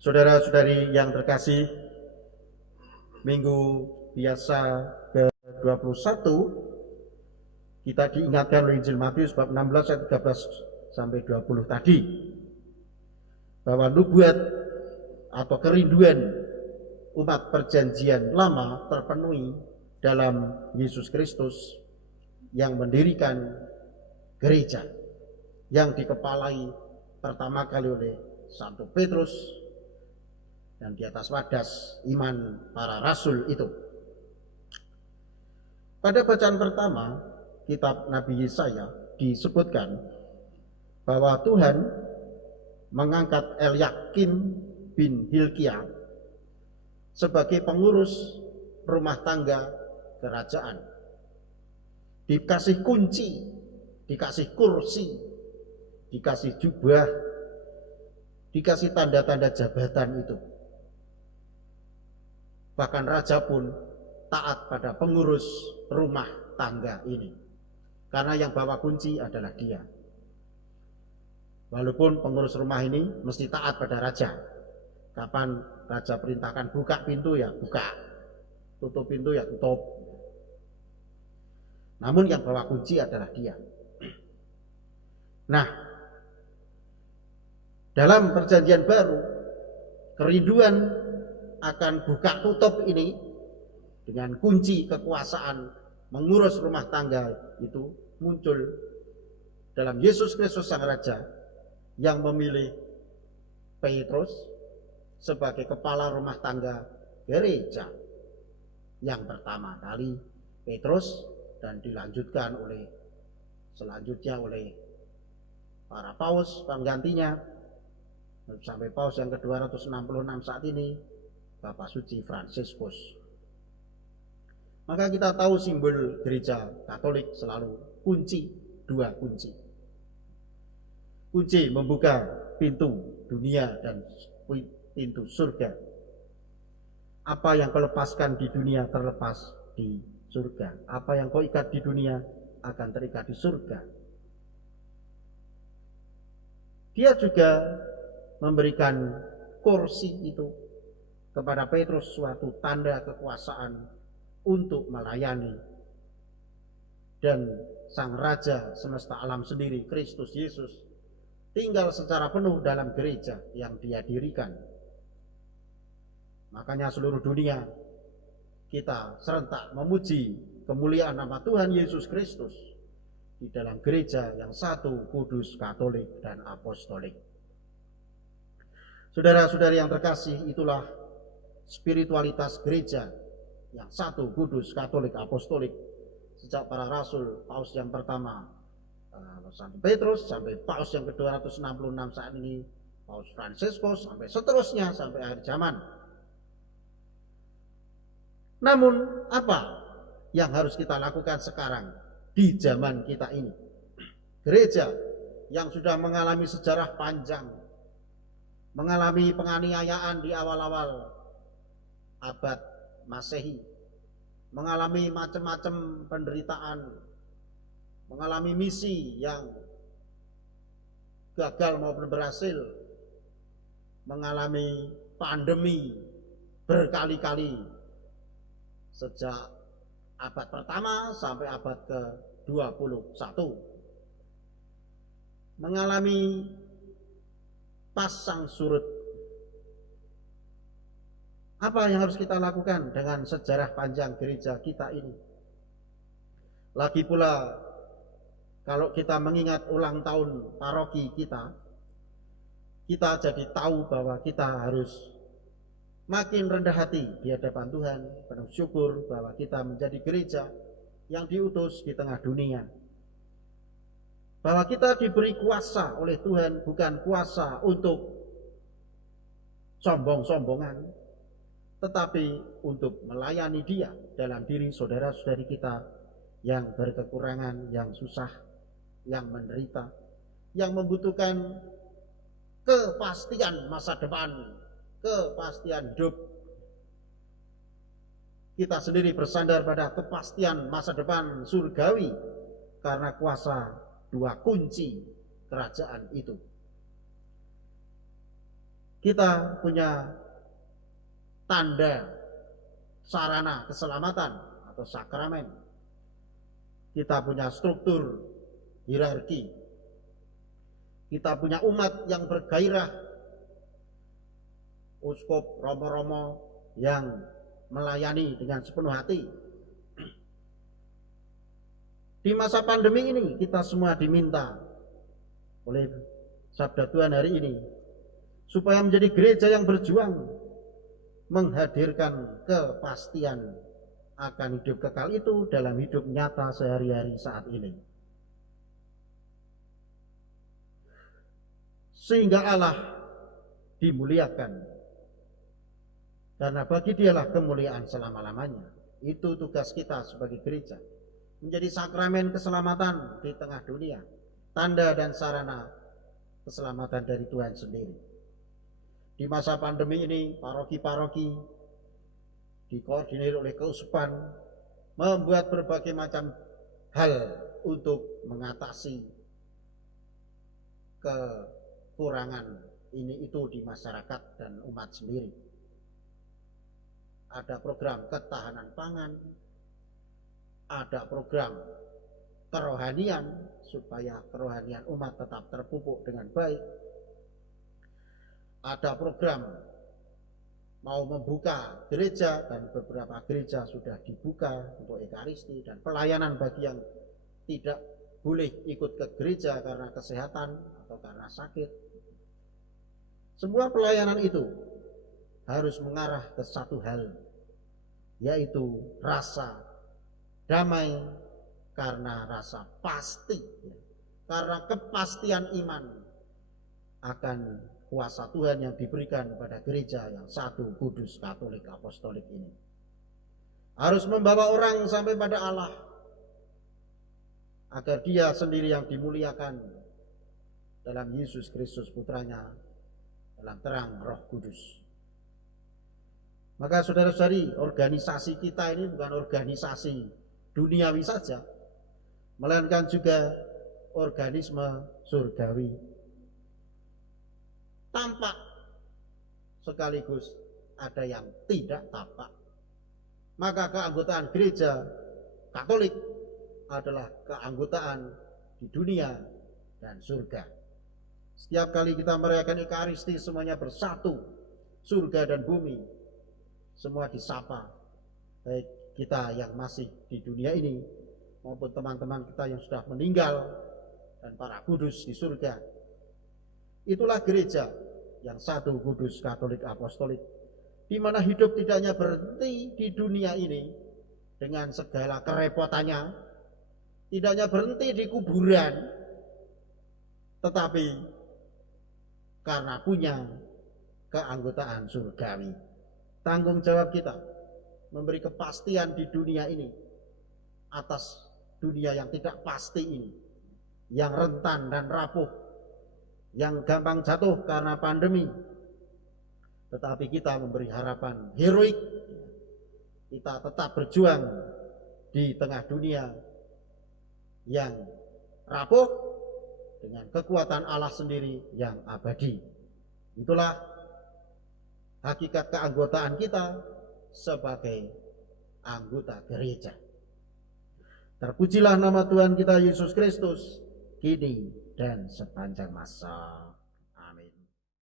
Saudara-saudari yang terkasih, minggu biasa ke-21 kita diingatkan oleh Injil Matius bab 16 ayat 13 sampai 20 tadi bahwa nubuat atau kerinduan umat perjanjian lama terpenuhi dalam Yesus Kristus yang mendirikan gereja yang dikepalai pertama kali oleh Santo Petrus dan di atas wadas iman para rasul itu. Pada bacaan pertama kitab Nabi Yesaya disebutkan bahwa Tuhan mengangkat Eliakim bin Hilkia sebagai pengurus rumah tangga kerajaan. Dikasih kunci, dikasih kursi, dikasih jubah, dikasih tanda-tanda jabatan itu. Bahkan raja pun taat pada pengurus rumah tangga ini, karena yang bawa kunci adalah dia. Walaupun pengurus rumah ini mesti taat pada raja. Kapan raja perintahkan buka pintu ya buka, tutup pintu ya tutup. Namun yang bawa kunci adalah dia. Nah, dalam perjanjian baru, kerinduan akan buka tutup ini dengan kunci kekuasaan mengurus rumah tangga itu muncul dalam Yesus Kristus Sang Raja yang memilih Petrus sebagai kepala rumah tangga gereja yang pertama kali Petrus, dan dilanjutkan selanjutnya oleh para paus penggantinya sampai paus yang ke-266 saat ini, Bapak Suci Fransiskus. Maka kita tahu simbol gereja Katolik selalu kunci, dua kunci. Kunci membuka pintu dunia dan pintu surga. Apa yang kau lepaskan di dunia terlepas di surga. Apa yang kau ikat di dunia akan terikat di surga. Dia juga memberikan kursi itu kepada Petrus, suatu tanda kekuasaan untuk melayani. Dan Sang Raja semesta alam sendiri, Kristus Yesus, tinggal secara penuh dalam gereja yang dia dirikan. Makanya seluruh dunia kita serentak memuji kemuliaan nama Tuhan Yesus Kristus di dalam gereja yang satu, kudus, katolik, dan apostolik. Saudara-saudari yang terkasih, itulah spiritualitas gereja yang satu, kudus, katolik, apostolik sejak para rasul, paus yang pertama Santo Petrus sampai paus yang ke-266 saat ini, Paus Fransiskus, sampai seterusnya sampai akhir zaman. Namun apa yang harus kita lakukan sekarang di zaman kita ini? Gereja yang sudah mengalami sejarah panjang, mengalami penganiayaan di awal-awal abad Masehi, mengalami macam-macam penderitaan, mengalami misi yang gagal maupun berhasil, mengalami pandemi berkali-kali sejak abad pertama sampai abad ke-21, mengalami pasang surut. Apa yang harus kita lakukan dengan sejarah panjang gereja kita ini? Lagi pula kalau kita mengingat ulang tahun paroki kita jadi tahu bahwa kita harus makin rendah hati di hadapan Tuhan, penuh syukur bahwa kita menjadi gereja yang diutus di tengah dunia. Bahwa kita diberi kuasa oleh Tuhan, bukan kuasa untuk sombong-sombongan, tetapi untuk melayani Dia dalam diri saudara-saudari kita yang berkekurangan, yang susah, yang menderita, yang membutuhkan kepastian masa depan, kepastian hidup. Kita sendiri bersandar pada kepastian masa depan surgawi karena kuasa dua kunci kerajaan itu. Kita punya tanda sarana keselamatan atau sakramen. Kita punya struktur hierarki. Kita punya umat yang bergairah, uskup, romo-romo yang melayani dengan sepenuh hati. Di masa pandemi ini kita semua diminta oleh sabda Tuhan hari ini supaya menjadi gereja yang berjuang menghadirkan kepastian akan hidup kekal itu dalam hidup nyata sehari-hari saat ini. Sehingga Allah dimuliakan, karena bagi Dialah kemuliaan selama-lamanya. Itu tugas kita sebagai gereja, menjadi sakramen keselamatan di tengah dunia, tanda dan sarana keselamatan dari Tuhan sendiri. Di masa pandemi ini, paroki-paroki dikoordinir oleh keuskupan membuat berbagai macam hal untuk mengatasi kekurangan ini itu di masyarakat dan umat sendiri. Ada program ketahanan pangan, ada program kerohanian supaya kerohanian umat tetap terpupuk dengan baik. Ada program mau membuka gereja, dan beberapa gereja sudah dibuka untuk ekaristi dan pelayanan bagi yang tidak boleh ikut ke gereja karena kesehatan atau karena sakit. Semua pelayanan itu harus mengarah ke satu hal, yaitu rasa damai karena rasa pasti, karena kepastian iman akan kuasa Tuhan yang diberikan pada gereja yang satu, kudus, katolik, apostolik ini. Harus membawa orang sampai pada Allah, agar Dia sendiri yang dimuliakan dalam Yesus Kristus Putranya, dalam terang Roh Kudus. Maka saudara-saudari, organisasi kita ini bukan organisasi duniawi saja, melainkan juga organisme surgawi. Tampak sekaligus ada yang tidak tampak. Maka keanggotaan gereja Katolik adalah keanggotaan di dunia dan surga. Setiap kali kita merayakan Ekaristi, semuanya bersatu, surga dan bumi semua disapa, baik kita yang masih di dunia ini maupun teman-teman kita yang sudah meninggal dan para kudus di surga. Itulah gereja yang satu, kudus, katolik, apostolik, di mana hidup tidak hanya berhenti di dunia ini dengan segala kerepotannya, tidak hanya berhenti di kuburan, tetapi karena punya keanggotaan surgawi. Tanggung jawab kita memberi kepastian di dunia ini atas dunia yang tidak pasti ini, yang rentan dan rapuh, yang gampang jatuh karena pandemi. Tetapi kita memberi harapan heroik. Kita tetap berjuang di tengah dunia yang rapuh dengan kekuatan Allah sendiri yang abadi. Itulah hakikat keanggotaan kita sebagai anggota gereja. Terpujilah nama Tuhan kita Yesus Kristus, kini dan sepanjang masa.